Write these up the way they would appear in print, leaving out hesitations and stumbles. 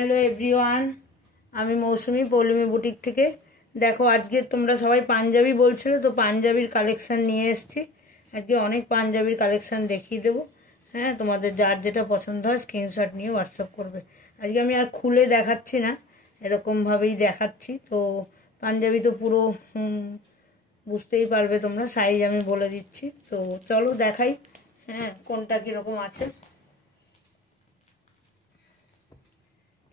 Hello everyone, আমি মৌসুমি Poulami boutique থেকে। দেখো আজকে তোমরা সবাই পাঞ্জাবি বলছিলে, তো পাঞ্জাবির কালেকশন নিয়ে এসেছি। আজকে অনেক পাঞ্জাবির কালেকশন দেখিয়ে দেবো। হ্যাঁ, তোমাদের যার যেটা পছন্দ হয় স্ক্রিনশট নিয়ে হোয়াটসঅ্যাপ করবে। আজকে আমি আর খুলে দেখাচ্ছি না, এরকমভাবেই দেখাচ্ছি। তো পাঞ্জাবি তো পুরো বুঝতেই পারবে তোমরা, সাইজ আমি বলে দিচ্ছি। তো চলো দেখাই হ্যাঁ কোনটা কীরকম আছে।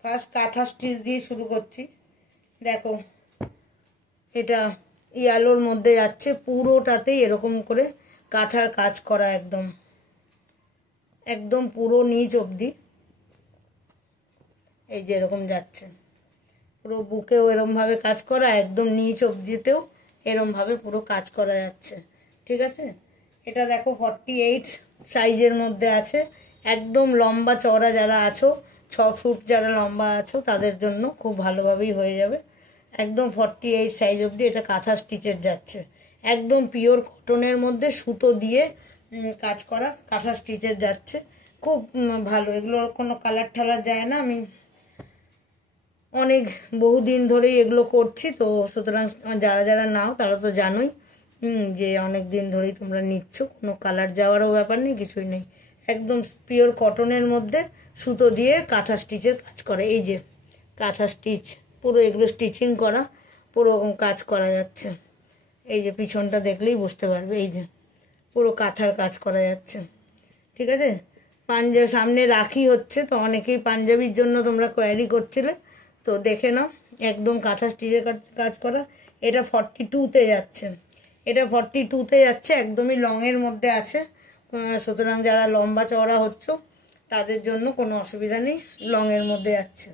ফার্স্ট কাঁথা স্টিচ দিয়ে শুরু করছি। দেখো এটা ইয়ালোর মধ্যে যাচ্ছে, পুরোটাতেই এরকম করে কাঁথার কাজ করা, একদম একদম পুরো নিচ অবধি এই যে এরকম যাচ্ছে। পুরো বুকেও এরমভাবে কাজ করা, একদম নিচ অবধিতেও এরমভাবে পুরো কাজ করা যাচ্ছে। ঠিক আছে, এটা দেখো 48 সাইজের মধ্যে আছে। একদম লম্বা চওড়া যারা আছো, 6 ফুট যারা লম্বা আছো তাদের জন্য খুব ভালোভাবেই হয়ে যাবে। একদম 48 সাইজ অবধি এটা কাঁথা স্টিচের যাচ্ছে। একদম পিওর কটনের মধ্যে সুতো দিয়ে কাজ করা কাঁথা স্টিচের যাচ্ছে। খুব ভালো, এগুলোর কোনো কালার ঠালার যায় না। আমি অনেক বহুদিন ধরেই এগুলো করছি, তো সুতরাং যারা যারা নাও তারা তো জানোই যে অনেক দিন ধরেই তোমরা নিচ্ছ, কোনো কালার যাওয়ারও ব্যাপার নেই, কিছুই নেই। একদম পিওর কটনের মধ্যে সুতো দিয়ে কাঁথা স্টিচের কাজ করে। এই যে কাঁথা স্টিচ, পুরো এগুলো স্টিচিং করা, পুরো কাজ করা যাচ্ছে। এই যে পিছনটা দেখলেই বুঝতে পারবে, এই যে পুরো কাঁথার কাজ করা যাচ্ছে। ঠিক আছে, পাঞ্জাবি সামনে রাখি হচ্ছে, তো অনেকেই পাঞ্জাবির জন্য তোমরা কোয়ারি করছিলে, তো দেখে নাও একদম কাঁথা স্টিচের কাজ করা। এটা 42-তে যাচ্ছে, এটা 42-তে যাচ্ছে, একদমই লংয়ের মধ্যে আছে। সুতরাং যারা লম্বা চওড়া হচ্ছ তাদের জন্য কোনো অসুবিধা নেই, লংয়ের মধ্যে যাচ্ছে।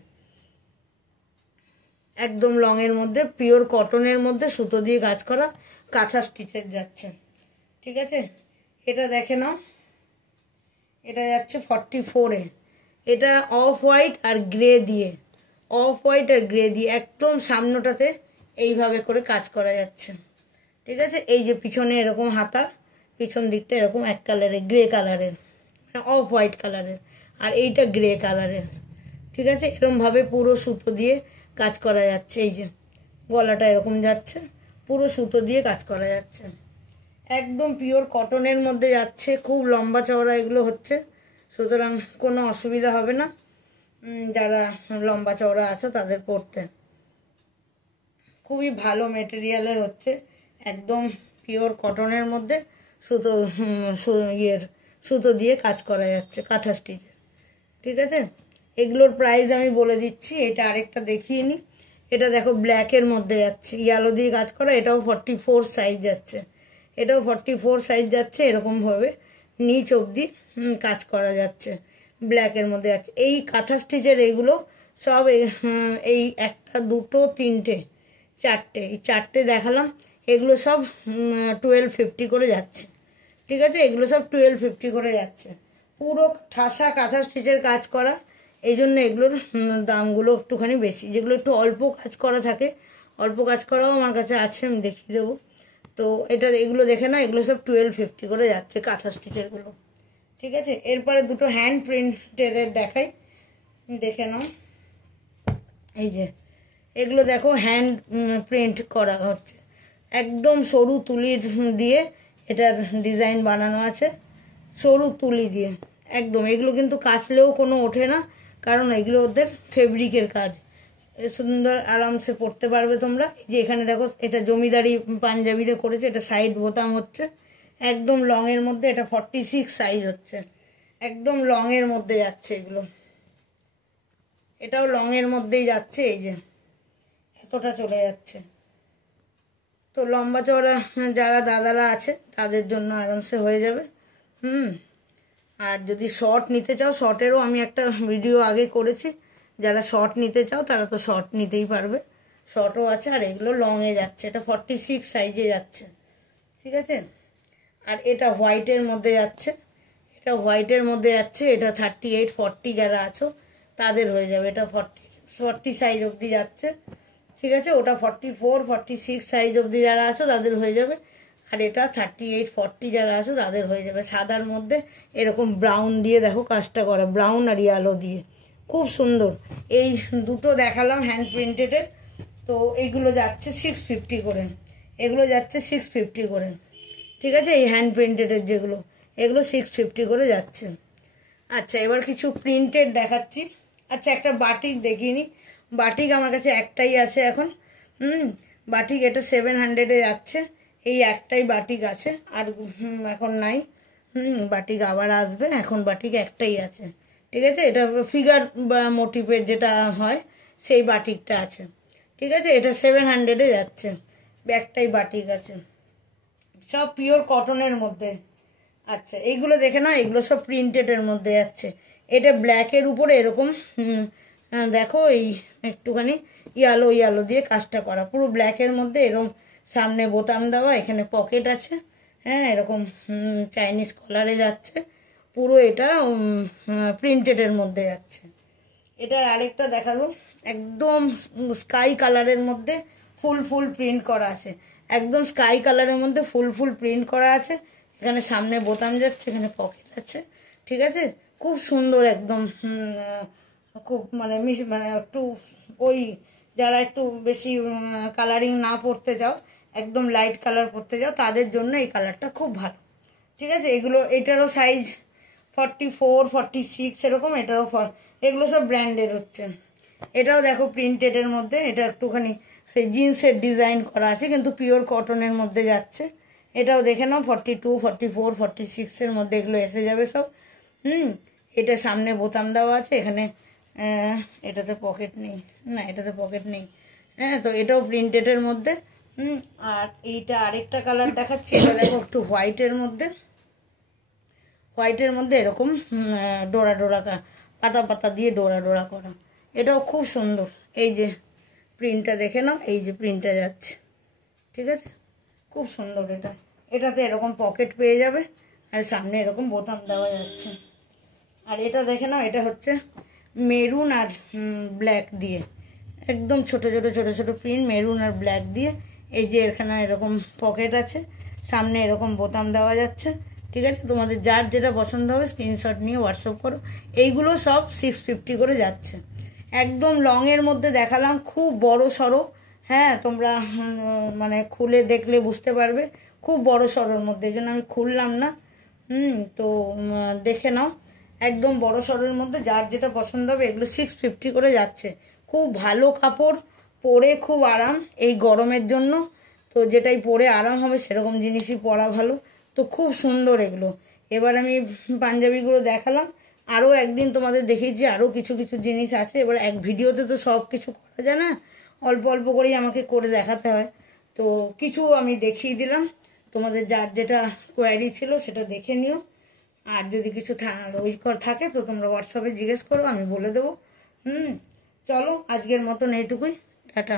একদম লংয়ের মধ্যে পিওর কটনের মধ্যে সুতো দিয়ে কাজ করা কাঁথা স্টিচের যাচ্ছে। ঠিক আছে, এটা দেখে নাও, এটা যাচ্ছে 44-এ। এটা অফ হোয়াইট আর গ্রে দিয়ে, অফ হোয়াইট আর গ্রে দিয়ে একদম সামনেটাতে এইভাবে করে কাজ করা যাচ্ছে। ঠিক আছে, এই যে পিছনে এরকম হাতা, পিছন দিকটা এরকম এক কালারের, গ্রে কালারের, মানে অফ হোয়াইট কালারের, আর এইটা গ্রে কালারের। ঠিক আছে, এরকমভাবে পুরো সুতো দিয়ে কাজ করা যাচ্ছে। এই যে গলাটা এরকম যাচ্ছে, পুরো সুতো দিয়ে কাজ করা যাচ্ছে। একদম পিওর কটনের মধ্যে যাচ্ছে, খুব লম্বা চওড়া এগুলো হচ্ছে, সুতরাং কোনো অসুবিধা হবে না যারা লম্বা চওড়া আছো তাদের পরতে। খুবই ভালো মেটেরিয়ালের হচ্ছে, একদম পিওর কটনের মধ্যে সুতো সুতো দিয়ে কাজ করা যাচ্ছে কাঁথা স্টিচের। ঠিক আছে, এগুলোর প্রাইস আমি বলে দিচ্ছি। এটা আরেকটা দেখিয়ে নিই। এটা দেখো ব্ল্যাকের মধ্যে যাচ্ছে, ইয়ালো দিয়ে কাজ করা, এটাও 44 সাইজ যাচ্ছে, এটাও 44 সাইজ যাচ্ছে। এরকমভাবে নিচ অবধি কাজ করা যাচ্ছে, ব্ল্যাকের মধ্যে যাচ্ছে। এই কাঁথা স্টিচের এইগুলো সব এই একটা দুটো তিনটে চারটে, এই চারটে দেখালাম, এগুলো সব 1250 করে যাচ্ছে। ঠিক আছে, এগুলো সব 1250 করে যাচ্ছে। পুরো ঠাসা কাঁথা স্টিচের কাজ করা, এই জন্য এগুলোর দামগুলো একটুখানি বেশি। যেগুলো একটু অল্প কাজ করা থাকে, অল্প কাজ করাও আমার কাছে আছে, আমি দেখিয়ে দেবো। তো এটা এগুলো দেখে নাও, এগুলো সব 1250 করে যাচ্ছে কাঁথা স্টিচেরগুলো। ঠিক আছে, এরপরে দুটো হ্যান্ড প্রিন্টের দেখাই, দেখে নাও। এই যে এগুলো দেখো হ্যান্ড প্রিন্ট করা হচ্ছে, একদম সরু তুলি দিয়ে এটার ডিজাইন বানানো আছে, সরু তুলি দিয়ে একদম। এগুলো কিন্তু কাচলেও কোনো ওঠে না, কারণ এগুলো ওদের ফেব্রিকের কাজ, সুন্দর আরামসে পরতে পারবে তোমরা। যে এখানে দেখো এটা জমিদারি পাঞ্জাবিতে করেছে, এটা সাইড বোতাম হচ্ছে, একদম লংয়ের মধ্যে, এটা 46 সাইজ হচ্ছে, একদম লংয়ের মধ্যে যাচ্ছে এগুলো। এটাও লংয়ের মধ্যেই যাচ্ছে, এই যে এতটা চলে যাচ্ছে। তো লম্বা চওড়া যারা দাদারা আছে তাদের জন্য আরামসে হয়ে যাবে। আর যদি শর্ট নিতে চাও, শর্টেরও আমি একটা ভিডিও আগে করেছি, যারা শর্ট নিতে চাও তারা তো শর্ট নিতেই পারবে, শর্টও আছে। আর এগুলো লংয়ে যাচ্ছে, এটা 46 সাইজে যাচ্ছে। ঠিক আছে, আর এটা হোয়াইটের মধ্যে যাচ্ছে, এটা হোয়াইটের মধ্যে যাচ্ছে, এটা 38 40 যারা আছো তাদের হয়ে যাবে। এটা 40 সাইজ অবধি যাচ্ছে। ঠিক আছে, ওটা 44 46 সাইজ অবধি যারা আছো তাদের হয়ে যাবে। আর এটা 38 40 যারা আছো তাদের হয়ে যাবে। সাদার মধ্যে এরকম ব্রাউন দিয়ে দেখো কাজটা করা, ব্রাউন আর ইয়ালো দিয়ে খুব সুন্দর। এই দুটো দেখালাম হ্যান্ড প্রিন্টেডের, তো এইগুলো যাচ্ছে 650 করে, এগুলো যাচ্ছে 650 করে, ঠিক আছে। এই হ্যান্ড প্রিন্টেডের যেগুলো, এগুলো 650 করে যাচ্ছে। আচ্ছা, এবার কিছু প্রিন্টেড দেখাচ্ছি। আচ্ছা, একটা বাটিক দেখিয়ে নি। বাটিক আমার কাছে একটাই আছে এখন। বাটিক এটা 700-এ যাচ্ছে। এই একটাই বাটিক আছে, আর এখন নাই। বাটিক আবার আসবে, এখন বাটিক একটাই আছে, ঠিক আছে। এটা ফিগার বা মোটিভের যেটা হয় সেই বাটিকটা আছে, ঠিক আছে। এটা 700-এ যাচ্ছে, একটাই বাটিক আছে, সব পিওর কটনের মধ্যে। আচ্ছা, এইগুলো দেখে না, এগুলো সব প্রিন্টেডের মধ্যে যাচ্ছে। এটা ব্ল্যাকের উপরে এরকম দেখো এই একটুখানি ইয়ালো ইয়ালো দিয়ে কাজটা করা, পুরো ব্ল্যাকের মধ্যে এরকম সামনে বোতাম দেওয়া, এখানে পকেট আছে, হ্যাঁ, এরকম চাইনিজ কলারে যাচ্ছে, পুরো এটা প্রিন্টেডের মধ্যে যাচ্ছে। এটার আরেকটা দেখাবো, একদম স্কাই কালারের মধ্যে ফুল ফুল প্রিন্ট করা আছে, একদম স্কাই কালারের মধ্যে ফুল ফুল প্রিন্ট করা আছে। এখানে সামনে বোতাম যাচ্ছে, এখানে পকেট আছে, ঠিক আছে। খুব সুন্দর একদম, খুব মানে মানে একটু ওই যারা একটু বেশি কালারিং না পড়তে চাও, একদম লাইট কালার পড়তে চাও, তাদের জন্য এই কালারটা খুব ভালো, ঠিক আছে। এগুলো এটারও সাইজ 44, 46 এরকম, এটারও এগুলো সব ব্র্যান্ডের হচ্ছে। এটাও দেখো প্রিন্টেডের মধ্যে, এটা একটুখানি সেই জিন্সের ডিজাইন করা আছে, কিন্তু পিওর কটনের মধ্যে যাচ্ছে। এটাও দেখে নাও 42, 44, 46-এর মধ্যে এগুলো এসে যাবে সব। এটা সামনে বোতাম দেওয়া আছে, এখানে এটাতে পকেট নেই, না এটাতে পকেট নেই, হ্যাঁ। তো এটাও প্রিন্টেডের মধ্যে। আর এইটা আরেকটা কালার দেখাচ্ছি, এটা দেখো একটু হোয়াইটের মধ্যে, হোয়াইটের মধ্যে এরকম ডোরা ডোরা পাতা পাতা দিয়ে ডোরা ডোরা করা, এটাও খুব সুন্দর। এই যে প্রিন্টটা দেখে নাও, এই যে প্রিন্টটা যাচ্ছে, ঠিক আছে, খুব সুন্দর। এটাতে এরকম পকেট পেয়ে যাবে, আর সামনে এরকম বোতাম দেওয়া যাচ্ছে। আর এটা দেখে নাও, এটা হচ্ছে মেরুন আর ব্ল্যাক দিয়ে, একদম ছোট ছোট ছোট ছোট প্রিন্ট, মেরুন আর ব্ল্যাক দিয়ে। এই যে এখানে এরকম পকেট আছে, সামনে এরকম বোতাম দেওয়া যাচ্ছে, ঠিক আছে। তোমাদের যার যেটা পছন্দ হবে স্ক্রিনশট নিয়ে হোয়াটসঅ্যাপ করো। এইগুলো সব 650 করে যাচ্ছে। একদম লংয়ের মধ্যে দেখালাম, খুব বড় সড়ো, হ্যাঁ, তোমরা মানে খুলে দেখলে বুঝতে পারবে, খুব বড় সড়োর মধ্যে, এই জন্য আমি খুললাম না। তো দেখে নাও, একদম বড় সড়োর মধ্যে যার যেটা পছন্দ হবে, এগুলো 650 করে যাচ্ছে। খুব ভালো কাপড়, পরে খুব আরাম এই গরমের জন্য। তো যেটাই পরে আরাম হবে সেরকম জিনিসই পরা ভালো। তো খুব সুন্দর এগুলো। এবার আমি পাঞ্জাবিগুলো দেখালাম, আরও একদিন তোমাদের দেখিয়েছি, আরও কিছু কিছু জিনিস আছে। এবার এক ভিডিওতে তো সব কিছু করা যায় না, অল্প অল্প করেই আমাকে করে দেখাতে হয়। তো কিছু আমি দেখিয়ে দিলাম, তোমাদের যার যেটা কোয়ারি ছিল সেটা দেখে নিও। আর যদি কিছু থাকে তো তোমরা হোয়াটসঅ্যাপে জিজ্ঞেস করো, আমি বলে দেবো। চলো আজকের মতন এইটুকুই, টাটা।